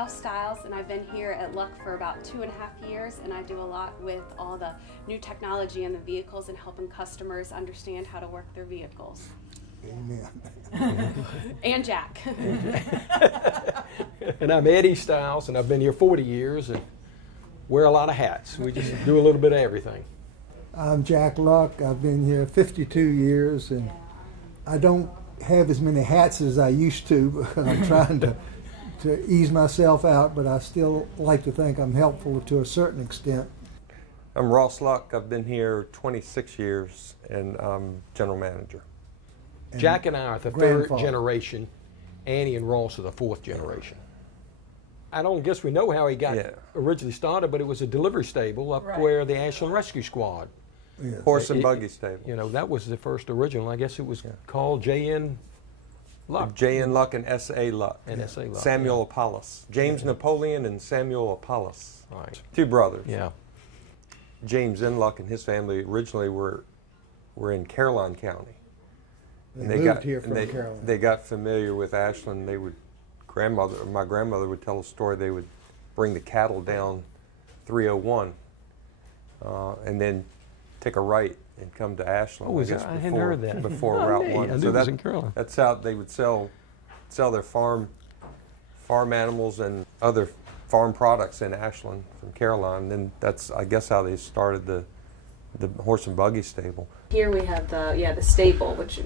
Bell Styles, and I've been here at Luck for about 2.5 years, and I do a lot with all the new technology in the vehicles and helping customers understand how to work their vehicles. Amen. And Jack. And I'm Eddie Styles, and I've been here 40 years and wear a lot of hats. We just do a little bit of everything. I'm Jack Luck. I've been here 52 years, and I don't have as many hats as I used to because I'm trying to ease myself out, but I still like to think I'm helpful to a certain extent. I'm Ross Luck. I've been here 26 years, and I'm general manager. And Jack and I are the third generation. Annie and Ross are the fourth generation. I don't guess we know how he got originally started, but it was a delivery stable up where the Ashland Rescue Squad. Yes. Horse and buggy stable. You know, that was the first original. I guess it was called J.N. Luck. J.N. Luck and S.A. Luck. And S.A. Luck. Samuel Apollos. James Napoleon and Samuel Apollos. Right. Two brothers. Yeah. James N. Luck and his family originally were in Caroline County. They moved here from Caroline. They got familiar with Ashland. My grandmother would tell a story. They would bring the cattle down 301 and then take a right and come to Ashland. Oh, I hadn't heard that. Before Route 1. I knew it was in Caroline. That's how they would sell their farm animals and other farm products in Ashland from Caroline. And that's, I guess, how they started the horse and buggy stable. Here we have the stable, which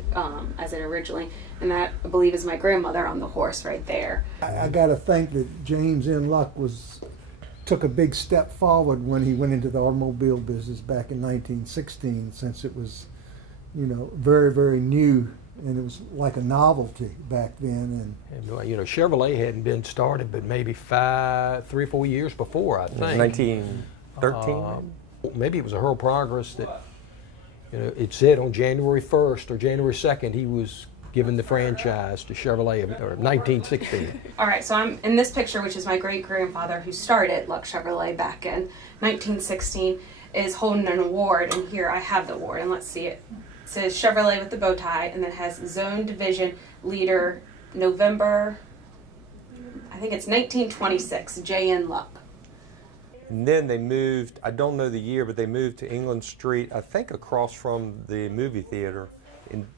as it originally, and that I believe is my grandmother on the horse right there. I got to think that James N. Luck took a big step forward when he went into the automobile business back in 1916, since it was, very, very new, and it was like a novelty back then. And Chevrolet hadn't been started, but maybe 3 or 4 years before, I think. 1913. Maybe it was a Hurl Progress that, it said on January 1st or January 2nd he was given the franchise to Chevrolet, or 1916. All right, so I'm in this picture, which is my great-grandfather who started Luck Chevrolet back in 1916, is holding an award, and here I have the award, and let's see it. It says Chevrolet with the bow tie, and then it has Zone Division Leader, November, I think it's 1926, J.N. Luck. And then they moved, I don't know the year, but they moved to England Street, I think across from the movie theater, in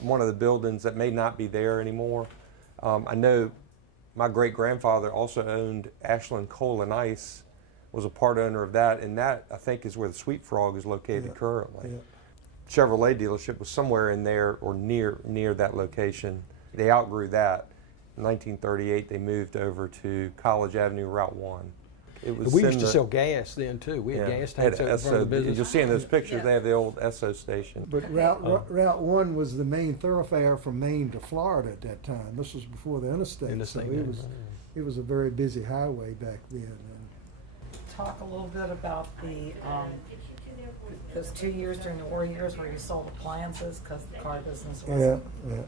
one of the buildings that may not be there anymore. I know my great-grandfather also owned Ashland Coal and Ice, was a part owner of that, and that, I think, is where the Sweet Frog is located currently. Yeah. Chevrolet dealership was somewhere in there or near that location. They outgrew that. In 1938, they moved over to College Avenue, Route 1. We used to sell gas then too. We had gas tanks over front of the business. You'll see in those pictures they have the old Esso station. But Route 1 was the main thoroughfare from Maine to Florida at that time. This was before the interstate. So it was a very busy highway back then. Talk a little bit about those 2 years during the war years where you sold appliances because the car business wasn't. Yeah.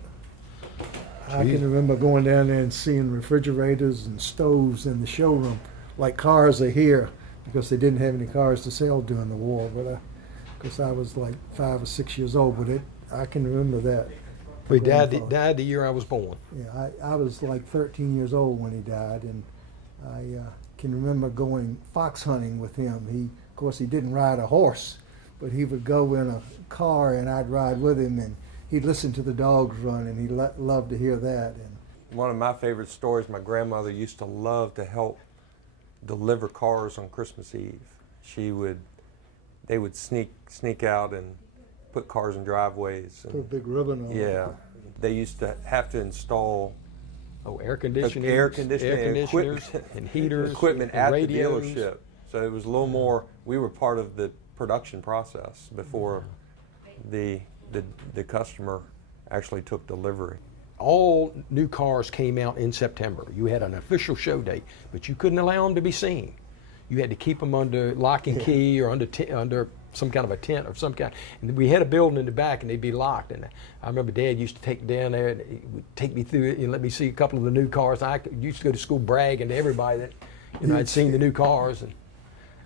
I can remember going down there and seeing refrigerators and stoves in the showroom, like cars are here, because they didn't have any cars to sell during the war. But because I was like 5 or 6 years old, but I can remember that. He died the year I was born. Yeah, I was like 13 years old when he died, and I can remember going fox hunting with him. Of course, he didn't ride a horse, but he would go in a car, and I'd ride with him, and he'd listen to the dogs run, and he loved to hear that. And one of my favorite stories, my grandmother used to love to help deliver cars on Christmas Eve. They would sneak out and put cars in driveways. Put a big ribbon on. Yeah, they used to have to install air conditioners, and heaters, equipment and at radios. The dealership. So it was a little more. We were part of the production process before the customer actually took delivery. All new cars came out in September. You had an official show date, but you couldn't allow them to be seen. You had to keep them under lock and key or under some kind of a tent of some kind. And we had a building in the back, and they'd be locked. And I remember Dad used to take me down there, and he would take me through it and let me see a couple of the new cars. I used to go to school bragging to everybody that I'd seen the new cars. And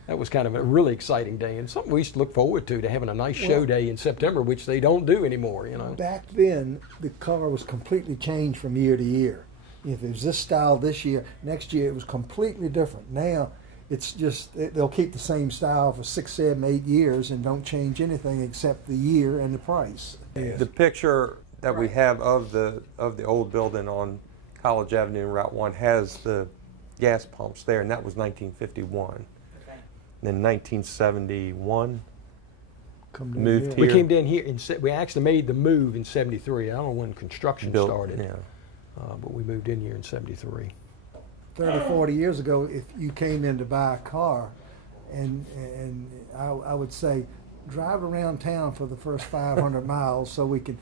that was kind of a really exciting day, and something we used to look forward to having a nice show day in September, which they don't do anymore, Back then, the car was completely changed from year to year. If it was this style this year, next year it was completely different. Now it's just they'll keep the same style for 6, 7, 8 years and don't change anything except the year and the price. The picture that we have of the old building on College Avenue and Route 1 has the gas pumps there, and that was 1951. Okay. Then 1971 Come moved down here. We came down here and we actually made the move in '73. I don't know when construction started, Yeah. but we moved in here in '73. 30, 40 years ago, if you came in to buy a car, and I would say, drive around town for the first 500 miles so we could,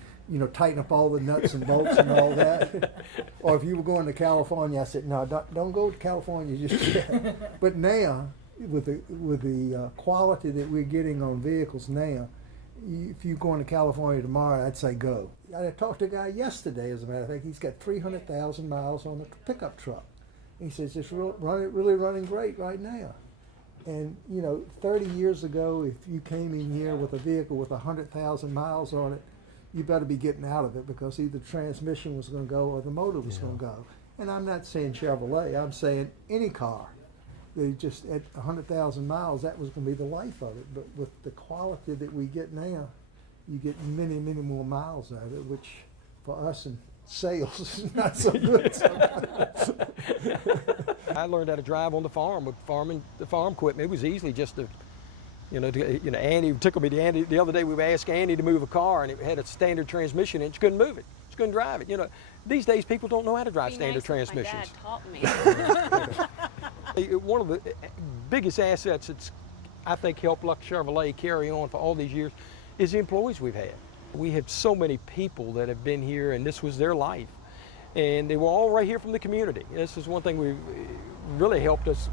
tighten up all the nuts and bolts and all that. Or if you were going to California, I said, no, don't go to California just yet. But now, with the quality that we're getting on vehicles now, if you're going to California tomorrow, I'd say go. I talked to a guy yesterday, as a matter of fact. He's got 300,000 miles on a pickup truck. He says it's really running great right now. And 30 years ago, if you came in here with a vehicle with 100,000 miles on it, you better be getting out of it, because either the transmission was going to go or the motor was going to go. And I'm not saying Chevrolet. I'm saying any car. They just at 100,000 miles, that was going to be the life of it. But with the quality that we get now, you get many, many more miles out of it, which for us in sales is not so good. I learned how to drive on the farm with the farm equipment. It was easily just to, Andy tickled me. The other day we asked Andy to move a car, and it had a standard transmission, and she couldn't move it. She couldn't drive it. These days people don't know how to drive standard transmissions. My dad taught me. One of the biggest assets that's, I think, helped Luck Chevrolet carry on for all these years is the employees we've had. We have so many people that have been here, and this was their life. And they were all right here from the community. This is one thing we really helped us,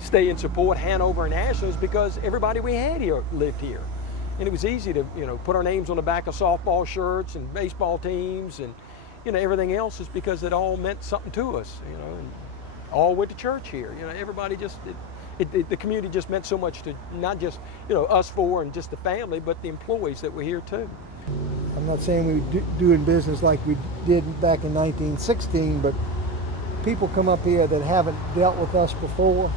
stay and support Hanover and Ashland, because everybody we had here lived here. And it was easy to, put our names on the back of softball shirts and baseball teams, and, everything else is because it all meant something to us, and all went to church here. Everybody just, the community just meant so much to not just, us four and just the family, but the employees that were here too. I'm not saying we doing business like we did back in 1916, but people come up here that haven't dealt with us before,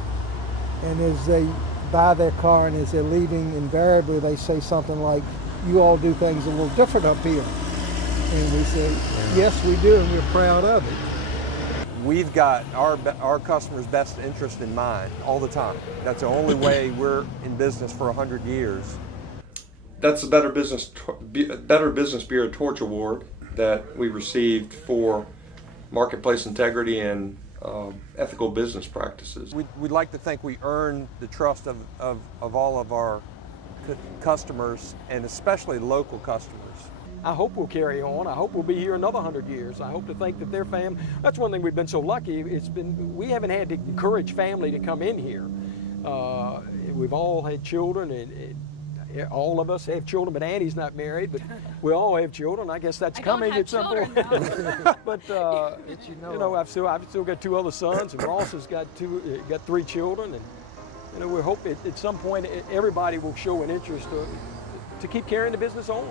and as they buy their car and as they're leaving, invariably they say something like, you all do things a little different up here. And we say, yes, we do, and we're proud of it. We've got our customers' best interest in mind all the time. That's the only way we're in business for 100 years. That's the Better Business Bureau Torch Award that we received for marketplace integrity and ethical business practices. We'd like to think we earn the trust of all of our customers, and especially local customers. I hope we'll carry on. I hope we'll be here another 100 years. I hope to think that their family, that's one thing we've been so lucky. We haven't had to encourage family to come in here. We've all had children, and all of us have children, but Annie's not married, but we all have children. I guess that's coming at some point. But I've still got 2 other sons, and Ross has got 3 children, and we hope at some point everybody will show an interest to keep carrying the business on.